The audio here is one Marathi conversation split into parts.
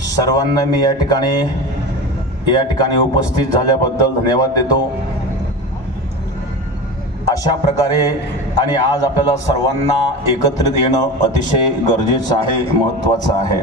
सर्वांना मी या ठिकाणी उपस्थित झाल्याबद्दल धन्यवाद देतो। अशा प्रकारे आणि आज आपल्याला सर्वांना एकत्रित येणं अतिशय गरजेचं आहे, महत्त्वाचं आहे।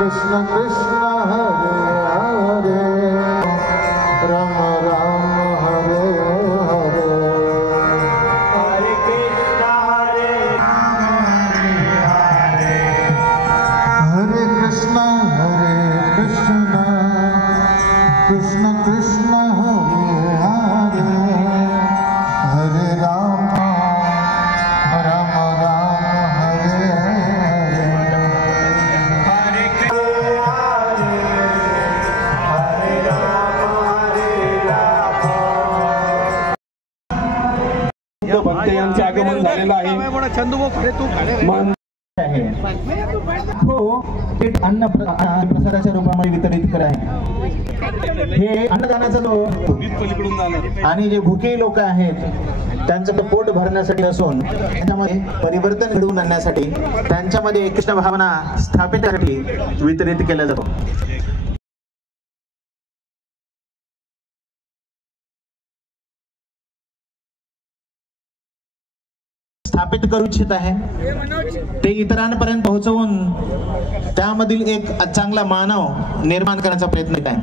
कृष्ण कृष्ण हरे हरे राम राम हरे हरे हरे कृष्ण हरे कृष्ण कृष्ण कृष्ण हरे हरे हरे राम राम राम हरे हरे भक्त यांचे आगमन झालेलं आहे। अन्न प्रसादाच्या रूपामध्ये वितरित कराय हे अन्नदानाचा जो आणि जे भुके लोक आहेत त्यांचं पोट भरण्यासाठी असून त्याच्यामध्ये परिवर्तन घडवून आणण्यासाठी त्यांच्यामध्ये कृष्ण भावना स्थापित करण्यासाठी वितरित केला जातो। स्थापित करू इच्छित आहे ते इतरांपर्यंत पोहोचवून त्यामधील एक चांगला मानव निर्माण करण्याचा प्रयत्न आहे।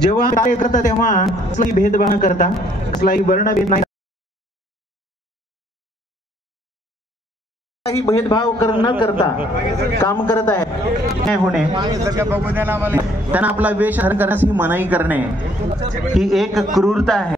जेव्हा कार्य करता तेव्हा कसलाही भेदभाव करता, कसलाही वर्णभेद नाही, काही भेदभाव न करता काम करत आहे होणे त्यांना आपला वेश धारण करण्यास ही मनाई करणे ही एक क्रूरता आहे।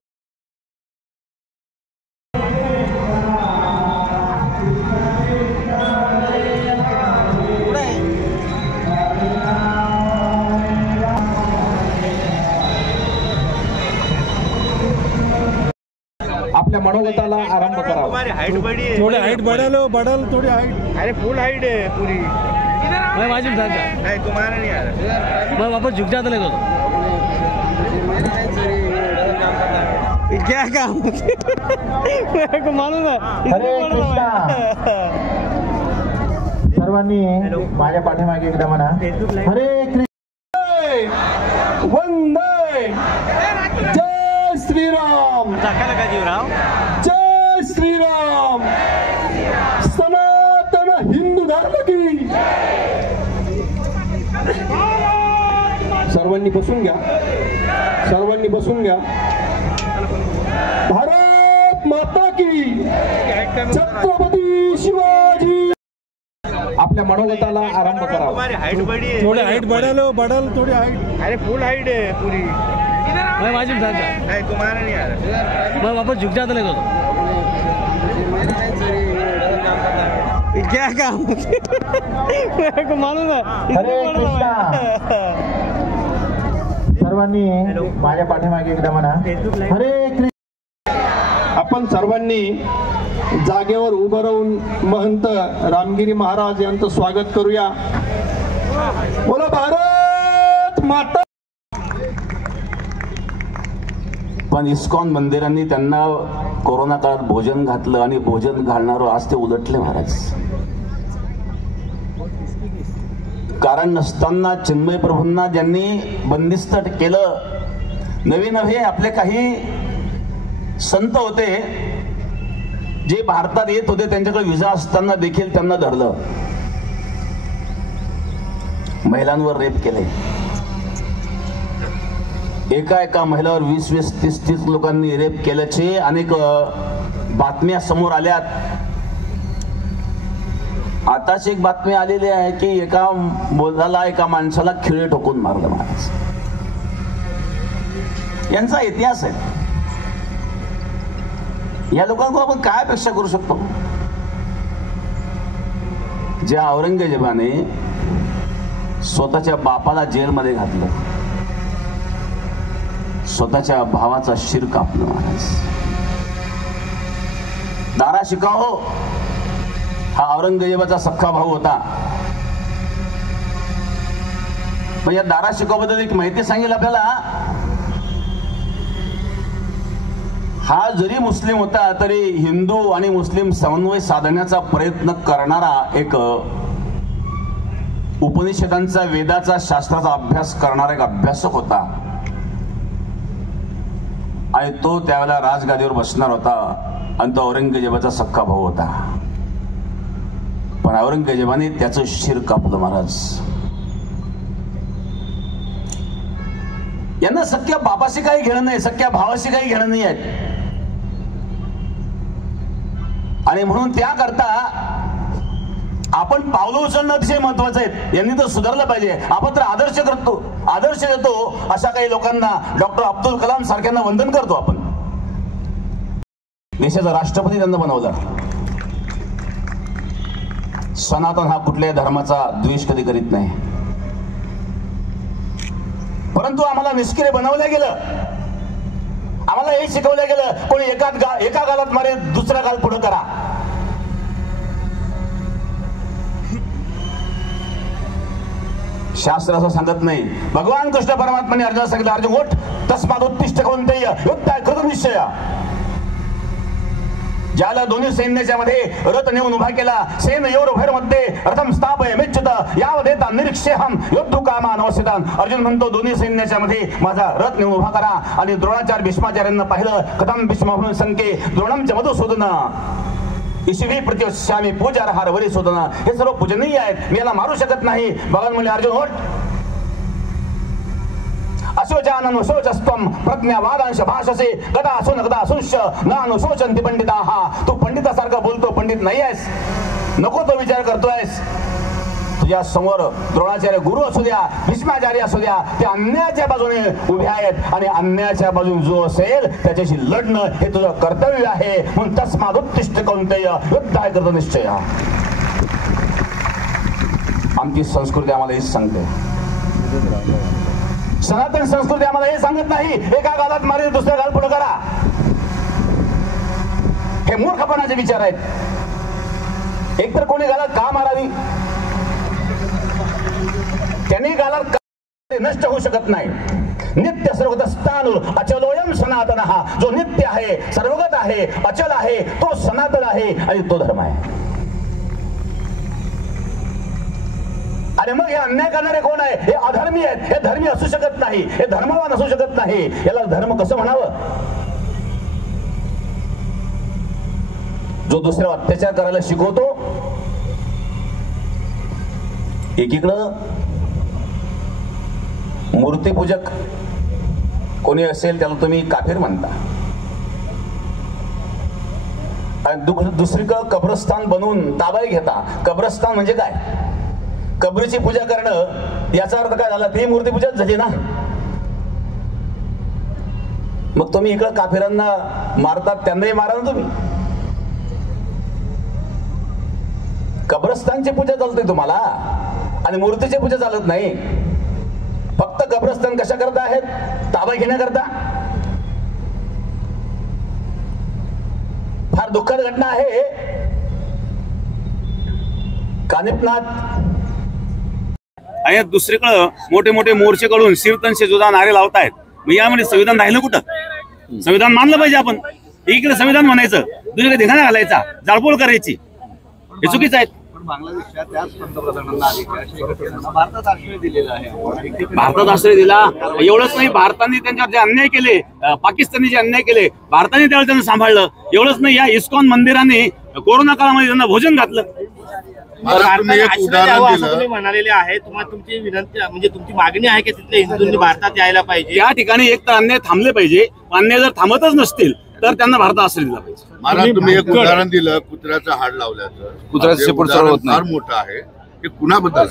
आपल्या मनोगताला आरंभ करावा। थोड़ी हाइट बढ़ा लो, थोड़ी हाइट। अरे फुल हाइट है पूरी। मैं वाजिब था नहीं तुम्हारा नहीं आ रहा, मैं वापस झुक जाता लगो क्या काम मेरे को मालूम है। हरे कृष्णा सर्वांनी माझ्या पाठीमागे एकदा म्हणा हरे कृष्ण वंदे जय श्रीराम जय श्रीराम सनातन हिंदू धर्म की। सर्वांनी बसून घ्या, सर्वांनी बसून घ्या। भारत माता की छत्रपती शिवाजी। आपल्या मनोगताला आरंभ करावा। तुम्हारी हाइट बड़ी है। थोड़ी हाइट बढ़ा लो, थोड़ी हाइट। अरे फुल हाइट है पूरी। मैं वाजिब था नहीं तुम्हारा नहीं आ रहा, मैं वापस झुक जाता लगो क्या काम मेरे को मालूम है। हरे कृष्णा सर्वांनी माझ्या पाठीमागे एकदा म्हणा हरे कृष्ण। आपण सर्वांनी जागेवर उभं राहून महंत रामगिरी महाराज यांचं स्वागत करूया। बोला भारत माता। पण इस्कॉन मंदिरांनी त्यांना कोरोना काळात भोजन घातलं आणि भोजन घालणारे आज ते उलटले महाराज। कारण नसताना चिन्मय प्रभूंना ज्यांनी बंदिस्त केलं, नवे नवे आपले काही संत होते जे भारतात येत होते, त्यांच्याकडे विजा असताना देखील त्यांना धरलं, महिलांवर रेप केले। एका महिलावर 20-20, 30-30 लोकांनी रेप केल्याचे अनेक बातम्या समोर आल्यात। आताच एक बातमी आलेली आहे की एका मुलाला एका माणसाला खिळे ठोकून मारलं महाराज. यांचा इतिहास आहे. या लोकांना आपण काय अपेक्षा करू शकतो? ज्या औरंगजेबाने स्वतःच्या बापाला जेलमध्ये घातलं, स्वतःच्या भावाचा शिर कापलं महाराज. दारा शिकाहो हा औरंगजेबाचा सख्खा भाऊ होता. पण या दारा शिकाबद्दल एक माहिती सांगेल आपल्याला. हा जरी मुस्लिम होता तरी हिंदू आणि मुस्लिम समन्वय साधण्याचा प्रयत्न करणारा एक उपनिषदांचा, वेदाचा, शास्त्राचा अभ्यास करणारा एक अभ्यासक होता. आणि तो त्यावेळेला राजगादीवर बसणार होता आणि तो औरंगजेबाचा सख्खा भाऊ होता. पण औरंगजेबाने त्याचं शिर कापलं महाराज. यांना सख्या बापाशी काही घेणं नाही, सख्या भावाशी काही घेणं नाही आहे. आणि म्हणून त्याकरता आपण पावलं उचलणं अतिशय महत्वाचं आहे. यांनी तर सुधारलं पाहिजे. आपण तर आदर्श देतो अशा काही लोकांना, डॉक्टर अब्दुल कलाम सारख्यांना वंदन करतो आपण. देशाचा राष्ट्रपती त्यांना बनवला. सनातन हा कुठल्याही धर्माचा द्वेष कधी करीत नाही. परंतु आम्हाला निष्क्रिय बनवलं गेलं. आम्हाला हे शिकवलं गेलं कोणी एका गालात मारे दुसरा गाल पुढे करा. शास्त्र असं सांगत नाही. भगवान कृष्ण परमात्माने अर्जुनाला सांगितलं, अर्जुन ओठ तस्मात् उत्तिष्ठ कौंतेय युद्धाय कृत निश्चय. ज्याला दोन्ही सैन्याच्या मध्ये रथ नेऊन उभा केला, सेनयोरुभयर मध्ये रथम स्थापय मेच्युत यावदेता निरीक्षेहम योद्धू कामान अवसितान. अर्जुन म्हणतो दोन्ही सैन्याच्या मध्ये माझा रथ नेऊन उभा करा. आणि द्रोणाचार्य भीष्माचार्यांना पाहिलं. कथम भीष्म म्हणून संके द्रोणम च मधुसूदन ईशिवी प्रतिवश्यामी पूजारहार वरी शोधन. हे सर्व पूजनीय आहेत, मी याला मारू शकत नाही. भगवान म्हणले अर्जुन ओठ. अशोचानन शोचस्त्वम प्रज्ञावादांश भाषसे गदा असून गदा असूंश न अनुशोचन्ति पंडिताः. तू पंडितासारखा बोलतो, पंडित नाही आहेस. नको तो विचार करतोयस. तुझ्या समोर द्रोणाचार्य गुरु असू द्या, भीष्माचार्य असू द्या, ते अन्यायाच्या बाजूने उभे आहेत. आणि अन्यायाच्या बाजूने जो असेल त्याच्याशी लढणं हे तुझं कर्तव्य आहे. म्हणून तस्मात् उत्तिष्ठ कौंतेय युद्धाय कृत निश्चय. आमची संस्कृती आम्हाला हेच सांगते. सनातन संस्कृती आम्हाला हे सांगत नाही एका गालात मारे दुसऱ्या गाल पुढे करा. हे मूर्खपणाचे विचार आहेत. एकतर कोणी गालात का मारावी? त्यांनी गालात नष्ट होऊ शकत नाही. नित्य सर्वगत स्थान अचलोयम सनातन. हा जो नित्य आहे, सर्वगत आहे, अचल आहे, तो सनातन आहे आणि तो धर्म आहे. आणि मग हे अन्याय करणारे कोण आहे? हे अधर्मी आहेत. हे धर्मी असू शकत नाही, हे धर्मवान असू शकत नाही. याला धर्म कसं म्हणावं? जो दुसऱ्यावर अत्याचार करायला शिकवतो. एकीकडं मूर्तीपूजक कोणी असेल त्याला तुम्ही काफिर म्हणता. आणि दुसरीकडं कब्रस्तान बनवून ताबा घेता. कब्रस्तान म्हणजे काय? कबरीची पूजा करणं याचा अर्थ काय झाला? ती मूर्तीपूजाच झाली ना. मग तुम्ही इकडं काफिरांना मारतात, त्यांनाही मारा ना तुम्ही. कब्रस्तानची पूजा चालते तुम्हाला आणि मूर्तीची पूजा चालत नाही. फक्त कब्रस्तान कशा करता आहेत? ताबा घेण्याकरता. फार दुःखद घटना आहे. कानिपनाथ आणि दुसरीकडं मोठे मोठे मोर्चे कडून शीर्तन शेजुदा नारे लावतायत. मग यामध्ये संविधान राहिलं कुठं? संविधान मानलं पाहिजे आपण. एकीकडे संविधान म्हणायचं, दुसरीकडे धिंगाणा घालायचा, जाळपोळ करायची, हे चुकीचं आहे. भारतात आश्रय दिला. एवढंच नाही, भारताने त्यांच्यावर जे अन्याय केले, पाकिस्तानने जे अन्याय केले, भारताने त्यावेळेला त्यांना सांभाळलं. एवढंच नाही, या इस्कॉन मंदिराने कोरोना काळामध्ये त्यांना भोजन घातलं. म्हणालेले आहे. तुम्हाला तुमची विनंती म्हणजे तुमची मागणी आहे की तिथल्या हिंदूंनी भारतात यायला पाहिजे. या ठिकाणी एक तर अन्याय थांबले पाहिजे. अन्याय जर थांबतच नसतील तर त्यांना भारतात आश्रय दिला पाहिजे. मला तुम्ही एक उदाहरण दिलं कुत्र्याचं हाड लावल्याचं. कुत्र्याचं शेपूट सरळ होत नाही. फार मोठं आहे. हे कुणाबद्दल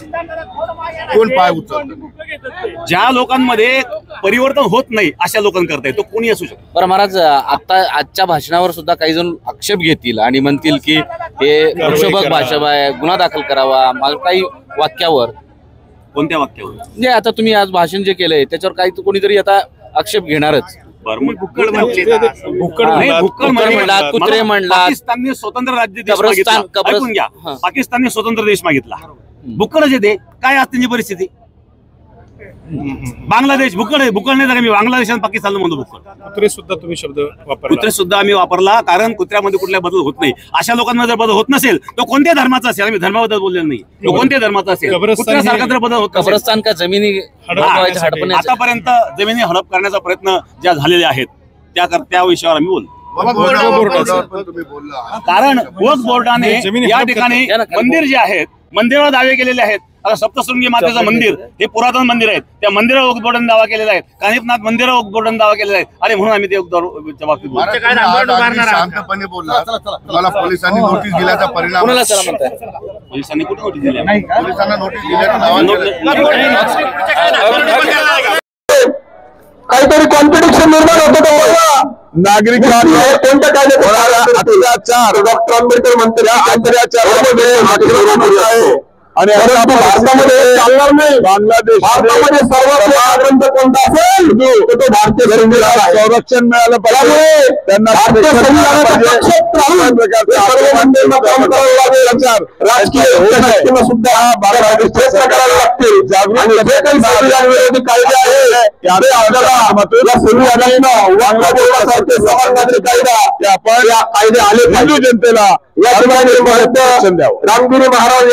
कोण पाय उचलतं? ज्या लोकांमध्ये परिवर्तन होत नाही अशा लोकांकरता तो कोणी असू शकतो. बरं महाराज, आता आजच्या भाषणावर सुद्धा काही जण आक्षेप घेतील आणि म्हणतील की हे प्रक्षोभक भाषा आहे, गुन्हा दाखल करावा. काही वाक्यावर, कोणत्या वाक्यावर? म्हणजे आता तुम्ही आज भाषण जे केलंय त्याच्यावर काही कोणीतरी आता आक्षेप घेणारच. भुक्कड म्हणला, कुत्रे म्हणला. पाकिस्तानने स्वतंत्र राज्य देश मागितला. ऐकून घ्या, पाकिस्तानने स्वतंत्र देश मागितला. भुक्कडच येते. काय आज त्यांची परिस्थिती? बांगलादेश भुक्कड आहे. भुक्कड नाही तर मी बांगलादेश आणि पाकिस्तानला म्हणतो भुक्कड. कुत्रे सुद्धा तुम्ही शब्द वापरला. कुत्रे सुद्धा आम्ही वापरला, कारण कुत्र्यामध्ये कुठल्या बदल होत नाही. अशा लोकांमध्ये जर बदल होत नसेल तो कोणत्या धर्माचा असेल, आम्ही धर्माबद्दल बोललेलो नाही, तो कोणत्या धर्माचा असेल, कुत्र्यासारखा जर बदल होत कब्रस्तान का जमिनी आतापर्यंत जमिनी हडप करण्याचा प्रयत्न ज्या झालेले आहेत त्या विषयावर आम्ही बोलतो. कारण वक्फ बोर्डाने या ठिकाणी मंदिर जे आहेत, मंदिरावर दावे केलेले आहेत. आता सप्तशृंगी मातेचं मंदिर हे पुरातन मंदिर आहे, त्या मंदिरावर वक्फ बोर्डाने दावा केलेला आहे. कानिफनाथ मंदिरावर वक्फ बोर्डाने दावा केलेला आहे. आणि म्हणून आम्ही त्या बाबतीत शांतपणे बोलला. मला पोलिसांनी नोटीस दिल्याचा परिणाम. पोलिसांनी कुठे नोटीस दिली? पोलिसांना नोटीस दिल्याचा काहीतरी कॉम्पिटिशन निर्माण होतं. नागरिक कोणत्या कायद्याचा डॉक्टर आंबेडकर म्हणते आणि भारतामध्ये चालणार नाही. भारतामध्ये सर्वात ग्रंथ कोणता असेल तो भारतीय संविधान मिळालं पाहिजे. त्यांना राजकीय सुद्धा प्रयत्न करावे लागतील. आणि जे काही संविधान विरोधी कायदे आहे त्याने आपल्याला संविधानासारखे समान नागरिक कायदा कायदे आले हिंदू जनतेला या ठिकाणी रामगिरी महाराज